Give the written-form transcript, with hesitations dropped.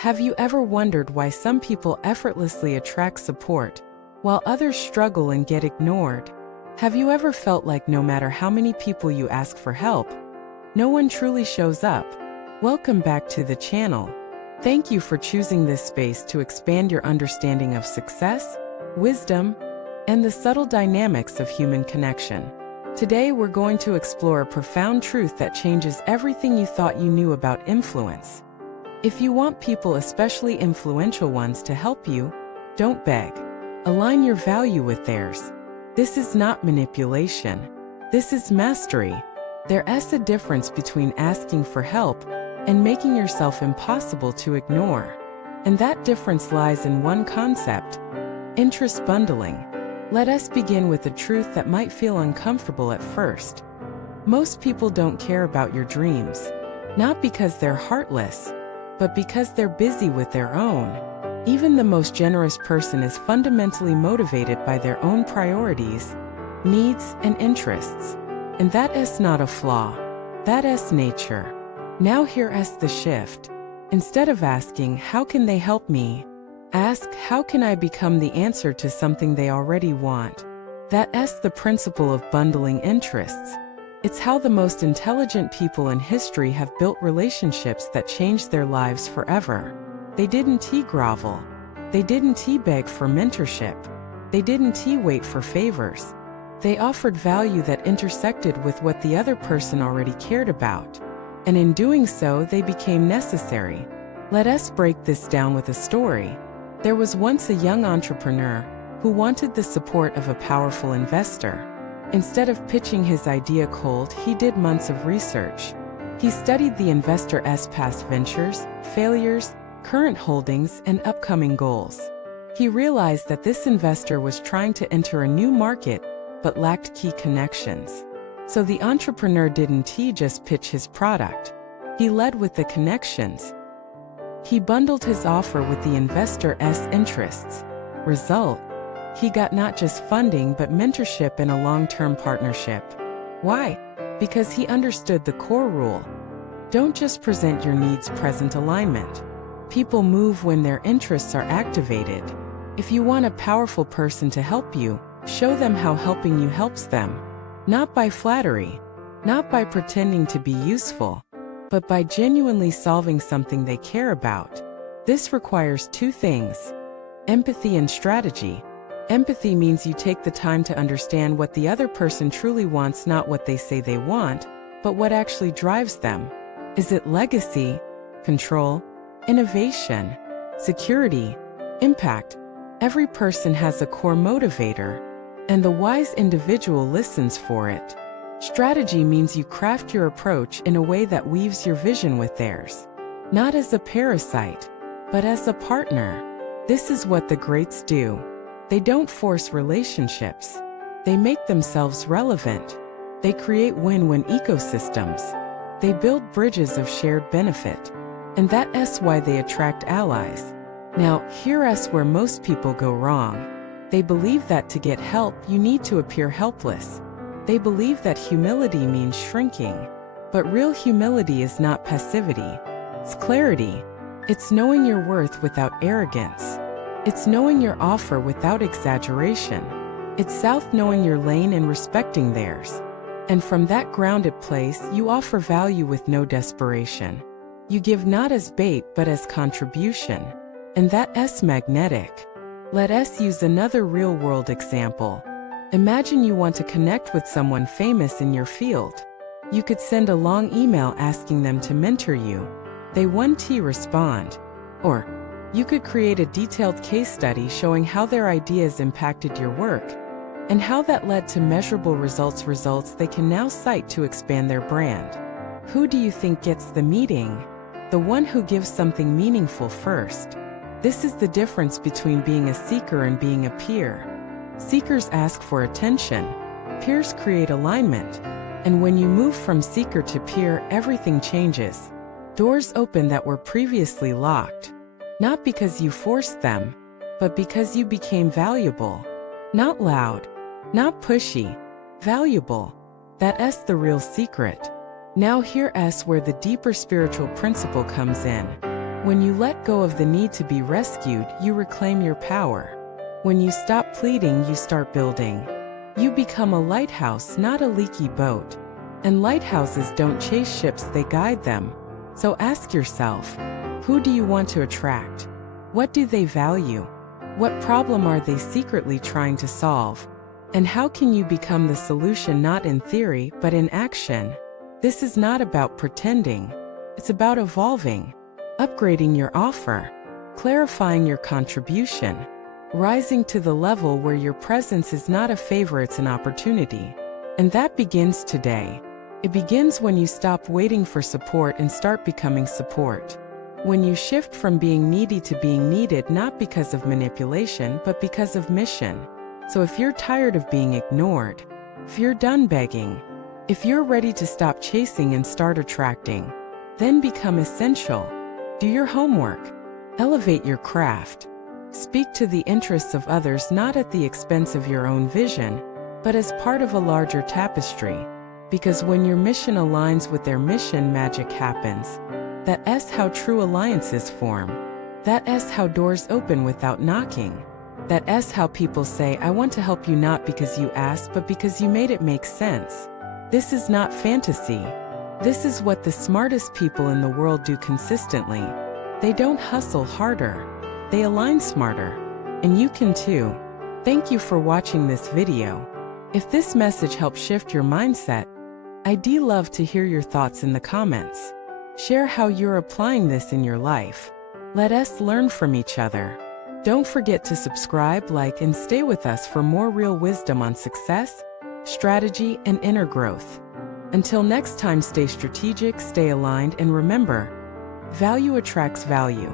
Have you ever wondered why some people effortlessly attract support, while others struggle and get ignored? Have you ever felt like no matter how many people you ask for help, no one truly shows up? Welcome back to the channel. Thank you for choosing this space to expand your understanding of success, wisdom, and the subtle dynamics of human connection. Today we're going to explore a profound truth that changes everything you thought you knew about influence. If you want people, especially influential ones, to help you, don't beg. Align your value with theirs. This is not manipulation. This is mastery. There's a difference between asking for help and making yourself impossible to ignore. And that difference lies in one concept: interest bundling. Let us begin with a truth that might feel uncomfortable at first. Most people don't care about your dreams, not because they're heartless, but because they're busy with their own. Even the most generous person is fundamentally motivated by their own priorities, needs, and interests. And that is not a flaw. That is nature. Now here's the shift. Instead of asking, "How can they help me?" ask, "How can I become the answer to something they already want?" That's the principle of bundling interests. It's how the most intelligent people in history have built relationships that changed their lives forever. They didn't grovel. They didn't beg for mentorship. They didn't wait for favors. They offered value that intersected with what the other person already cared about. And in doing so, they became necessary. Let us break this down with a story. There was once a young entrepreneur who wanted the support of a powerful investor. Instead of pitching his idea cold, he did months of research. He studied the investor's past ventures, failures, current holdings, and upcoming goals. He realized that this investor was trying to enter a new market but lacked key connections. So the entrepreneur didn't just pitch his product. He led with the connections. He bundled his offer with the investor's interests. Result: he got not just funding but mentorship and a long-term partnership. Why? Because he understood the core rule. Don't just present your needs, present alignment. People move when their interests are activated. If you want a powerful person to help you, show them how helping you helps them. Not by flattery, not by pretending to be useful, but by genuinely solving something they care about. This requires two things: empathy and strategy. Empathy means you take the time to understand what the other person truly wants, not what they say they want, but what actually drives them. Is it legacy, control, innovation, security, impact? Every person has a core motivator, and the wise individual listens for it. Strategy means you craft your approach in a way that weaves your vision with theirs. Not as a parasite, but as a partner. This is what the greats do. They don't force relationships. They make themselves relevant. They create win-win ecosystems. They build bridges of shared benefit. And that's why they attract allies. Now, here's where most people go wrong. They believe that to get help, you need to appear helpless. They believe that humility means shrinking. But real humility is not passivity. It's clarity. It's knowing your worth without arrogance. It's knowing your offer without exaggeration. It's knowing your lane and respecting theirs. And from that grounded place, you offer value with no desperation. You give not as bait but as contribution. And that's magnetic. Let us use another real-world example. Imagine you want to connect with someone famous in your field. You could send a long email asking them to mentor you. They won't respond. Or you could create a detailed case study showing how their ideas impacted your work and how that led to measurable results they can now cite to expand their brand. Who do you think gets the meeting? The one who gives something meaningful first. This is the difference between being a seeker and being a peer. Seekers ask for attention. Peers create alignment. And when you move from seeker to peer, everything changes. Doors open that were previously locked. Not because you forced them, but because you became valuable. Not loud, not pushy, valuable. That's the real secret. Now here's where the deeper spiritual principle comes in. When you let go of the need to be rescued, you reclaim your power. When you stop pleading, you start building. You become a lighthouse, not a leaky boat. And lighthouses don't chase ships, they guide them. So ask yourself, who do you want to attract? What do they value? What problem are they secretly trying to solve? And how can you become the solution, not in theory, but in action? This is not about pretending. It's about evolving, upgrading your offer, clarifying your contribution, rising to the level where your presence is not a favor, it's an opportunity. And that begins today. It begins when you stop waiting for support and start becoming support. When you shift from being needy to being needed, not because of manipulation, but because of mission. So if you're tired of being ignored, if you're done begging, if you're ready to stop chasing and start attracting, then become essential. Do your homework. Elevate your craft. Speak to the interests of others, not at the expense of your own vision, but as part of a larger tapestry. Because when your mission aligns with their mission, magic happens. That's how true alliances form. That's how doors open without knocking. That's how people say, I want to help you not because you asked, but because you made it make sense. This is not fantasy. This is what the smartest people in the world do consistently. They don't hustle harder. They align smarter. And you can too. Thank you for watching this video. If this message helps shift your mindset, I'd love to hear your thoughts in the comments. Share how you're applying this in your life. Let us learn from each other. Don't forget to subscribe, like, and stay with us for more real wisdom on success, strategy, and inner growth. Until next time, stay strategic, stay aligned, and remember, value attracts value.